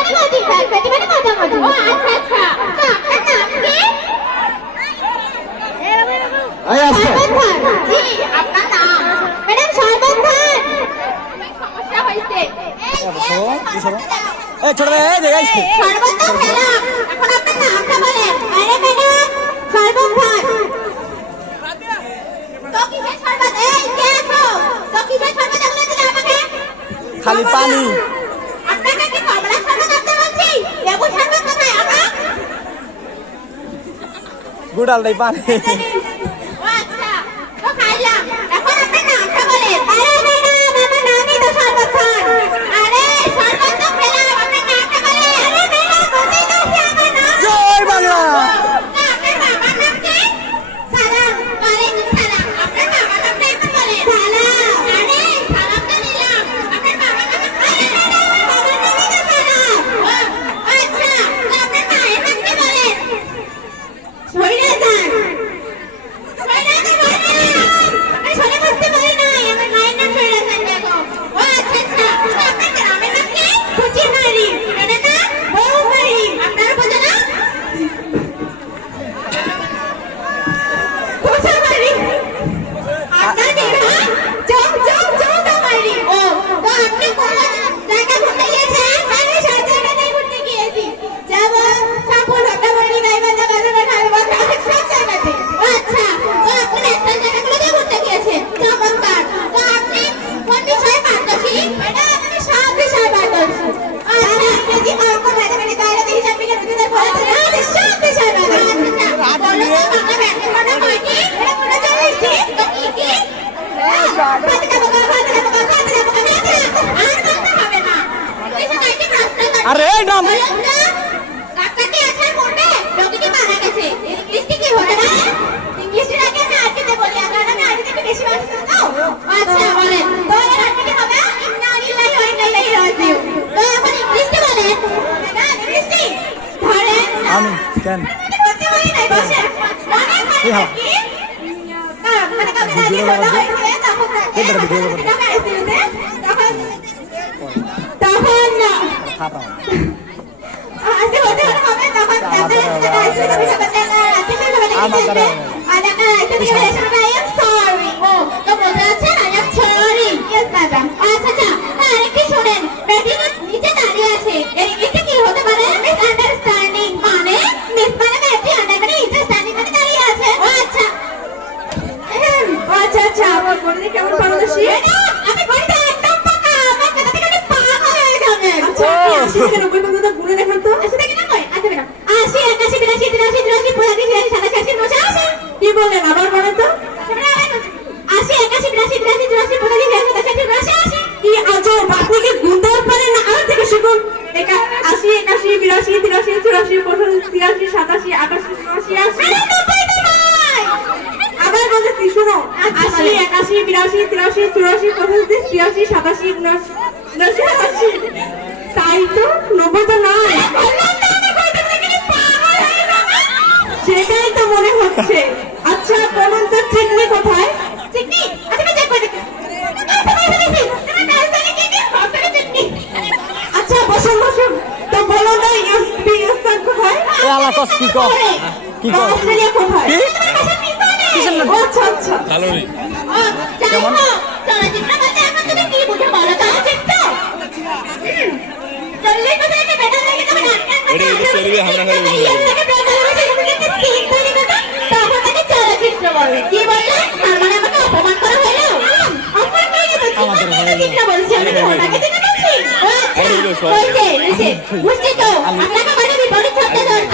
মানে গতি গতি ছোট রে এই গুড়াল নাই পানি। lagi ha. Thank you. ছিয়াশি সাতাশি আটাশি উনআশি আশি। আবার বলেছি শোনো আশি একাশি বিরাশি তিরাশি চুরাশি পঁচাশি ছিয়াশি সাতাশি উনআশি উনআশি তাই তো নব্বই তো নয় সেটাই তো মনে হচ্ছে। আচ্ছা বলুন তো চিকনি কোথায়? আচ্ছা বসুন বসুন। তো বলো না ইউসবি এ আলা কস কি কস কি কস কি কিসের নাম আচ্ছা আচ্ছা ভালো রে কেমন আমাকে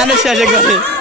Ana siya, Jaguar.